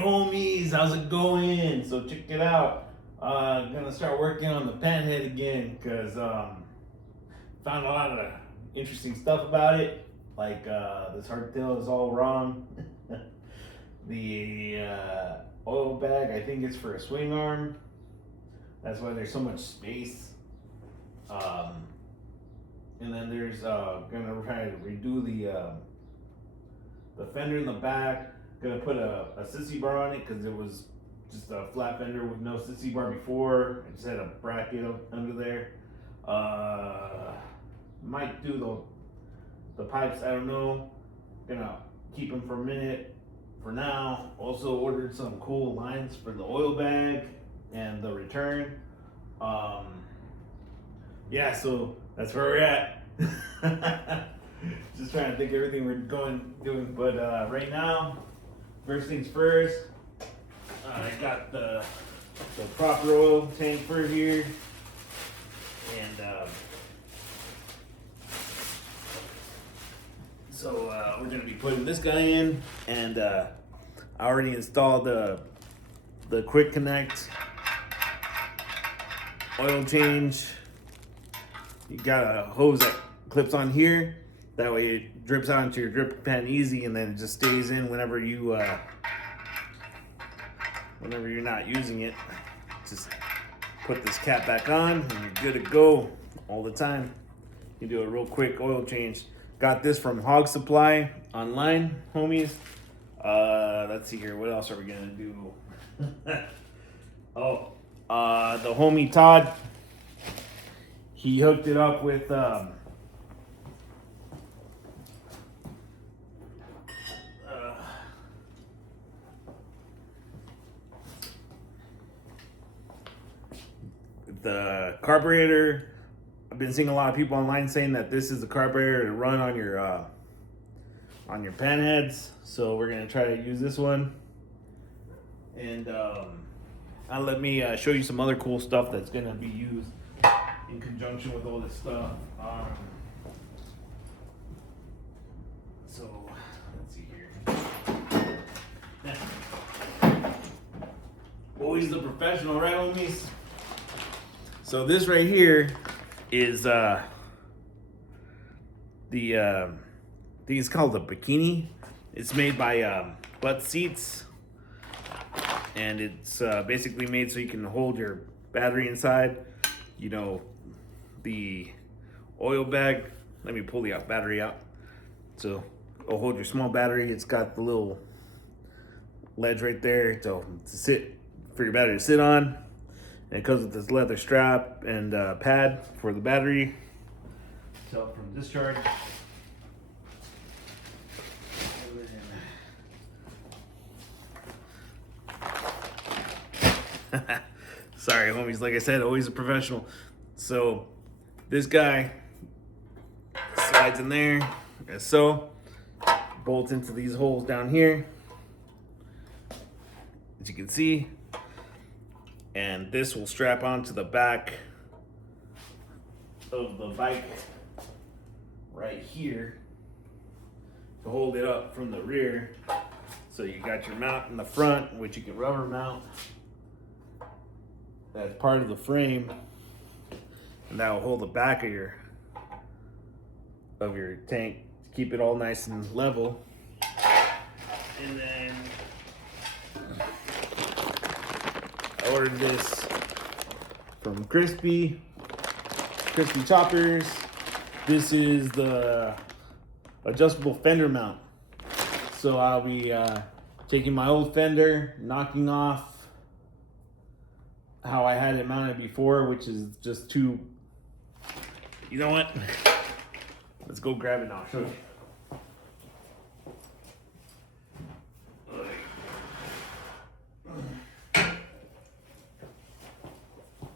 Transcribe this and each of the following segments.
homies, how's it going? So check it out. I'm gonna start working on the Panhead again because found a lot of interesting stuff about it. Like this hardtail is all wrong. The oil bag, I think it's for a swing arm. That's why there's so much space. And then there's gonna try to redo the fender in the back. Gonna put a sissy bar on it because it was just a flat fender with no sissy bar before. I just had a bracket under there. Might do the pipes, I don't know. Gonna keep them for a minute for now. Also ordered some cool lines for the oil bag and the return. Yeah, so that's where we're at. Just trying to think of everything we're doing, but right now, first things first, I got the proper oil tank for here, and so we're gonna be putting this guy in, and I already installed the quick connect oil change. You got a hose that clips on here. That way it drips out into your drip pan easy, and then it just stays in whenever you're not using it. Just put this cap back on and you're good to go all the time. You do a real quick oil change. Got this from Hog Supply online, homies. Let's see here, what else are we gonna do? The homie Todd, he hooked it up with the carburetor. I've been seeing a lot of people online saying that this is the carburetor to run on your panheads. So we're gonna try to use this one, and let me show you some other cool stuff that's gonna be used in conjunction with all this stuff. So let's see here. Always the professional, right, homies? So this right here is I think it's called the Bikini. It's made by Butt Seats, and it's basically made so you can hold your battery inside. You know, the oil bag. Let me pull the battery out. So it'll hold your small battery. It's got the little ledge right there to sit for your battery to sit on. And it comes with this leather strap and pad for the battery. So from discharge. Sorry, homies. Like I said, always a professional. So this guy slides in there, as so. Bolts into these holes down here, as you can see. And this will strap onto the back of the bike right here to hold it up from the rear. So you got your mount in the front, which you can rubber mount. That's part of the frame, and that will hold the back of your tank to keep it all nice and level. And then I ordered this from Crispy Choppers. This is the adjustable fender mount. So I'll be taking my old fender, knocking off how I had it mounted before, which is just too, you know what? Let's go grab it now, I'll show you.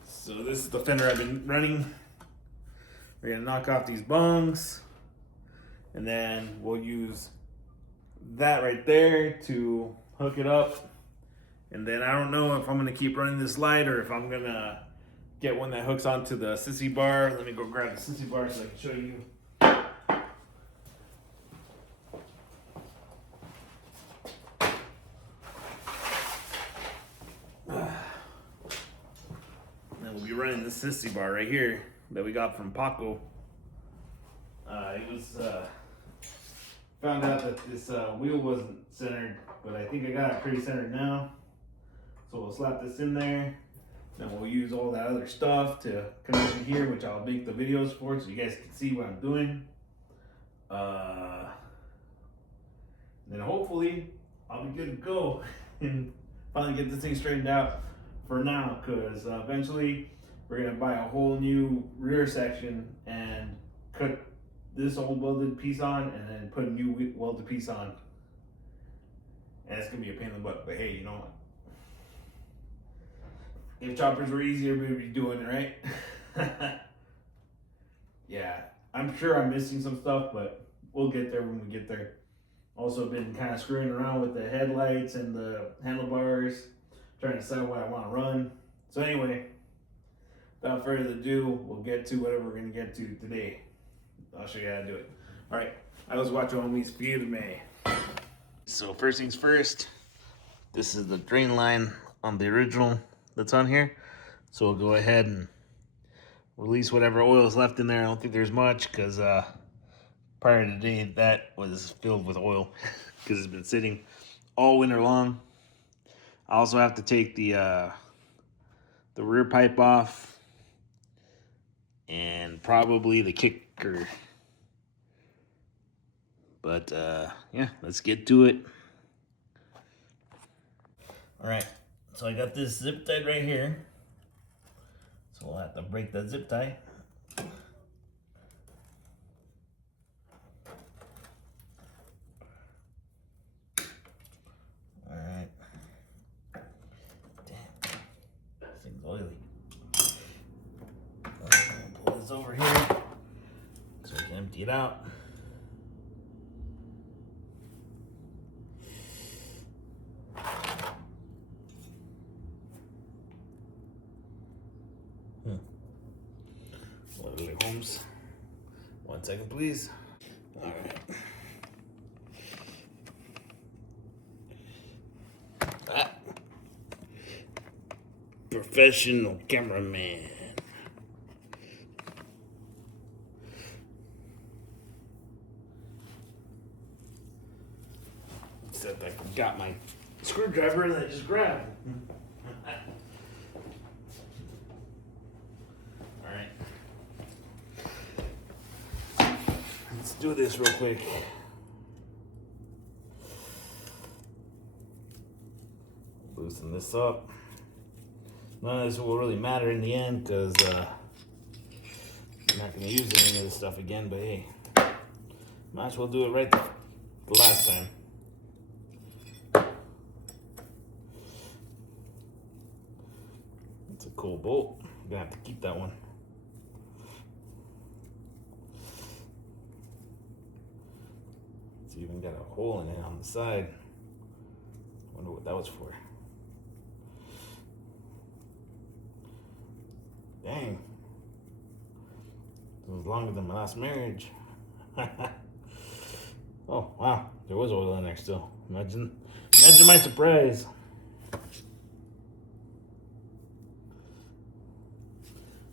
So this is the fender I've been running. We're gonna knock off these bungs, and then we'll use that right there to hook it up. And then I don't know if I'm gonna keep running this light or if I'm gonna get one that hooks onto the sissy bar. Let me go grab the sissy bar so I can show you. running the sissy bar right here that we got from Paco. It was found out that this wheel wasn't centered, but I think I got it pretty centered now. So we'll slap this in there. Then we'll use all that other stuff to connect it here, which I'll make the videos for so you guys can see what I'm doing. Then hopefully I'll be good to go and finally get this thing straightened out for now, because eventually we're going to buy a whole new rear section and cut this old welded piece on and then put a new welded piece on. And it's going to be a pain in the butt, but hey, you know what? If choppers were easier, we would be doing it, right? Yeah, I'm sure I'm missing some stuff, but we'll get there when we get there. Also been kind of screwing around with the headlights and the handlebars, trying to decide what I want to run. So anyway, without further ado, we'll get to whatever we're going to get to today. I'll show you how to do it. All right, I was watching on mis firme. So first things first, this is the drain line on the original that's on here. So we'll go ahead and release whatever oil is left in there. I don't think there's much, because prior to today that was filled with oil because it's been sitting all winter long. I also have to take the rear pipe off and probably the kicker. But yeah, let's get to it. All right, so I got this zip tie right here. So we'll have to break that zip tie. All right. Damn, this thing's oily. Pull this over here so we can empty it out. Lovely Holmes. 1 second, please. All right. Professional cameraman. Except I forgot my screwdriver that I just grabbed. Alright. Let's do this real quick. Loosen this up. None of this will really matter in the end, because I'm not going to use any of this stuff again, but hey, might as well do it right the last time. It's a cool bolt. I'm going to have to keep that one. It's even got a hole in it on the side. Wonder what that was for. Dang. It was longer than my last marriage. Oh, wow. There was oil in there still. Imagine my surprise.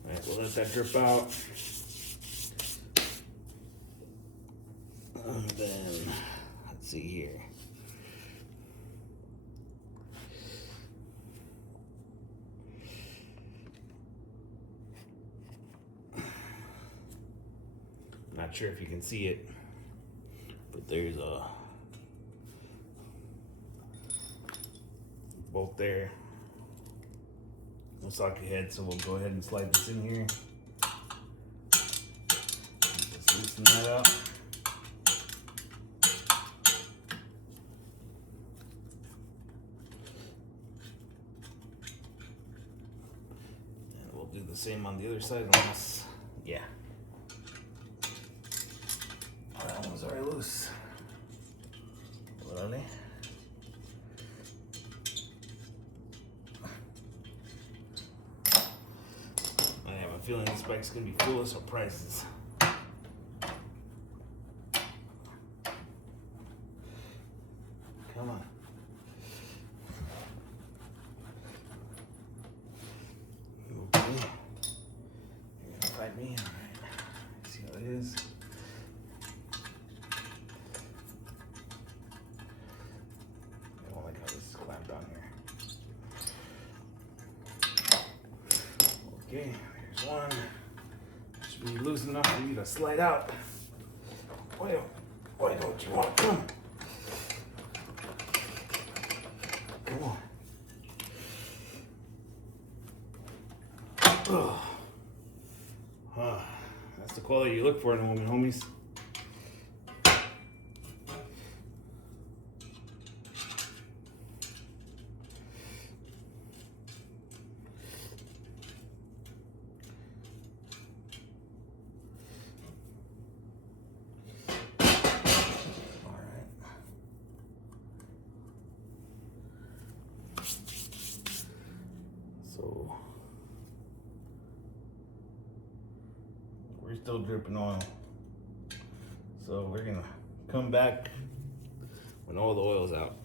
Alright, we'll let that drip out. And then, let's see here. Not sure if you can see it, but there's a bolt there. No socket head, so we'll go ahead and slide this in here. Just loosen that up. And we'll do the same on the other side unless, yeah. That one's already loose. Really? I have a feeling this bike's gonna be full of surprises. Come on. Okay. Okay, there's one. Should be loose enough for you to slide out. Why don't you want to come? Come on. Oh. That's the quality you look for in a woman, homies. So we're still dripping oil. So we're gonna come back when all the oil's out.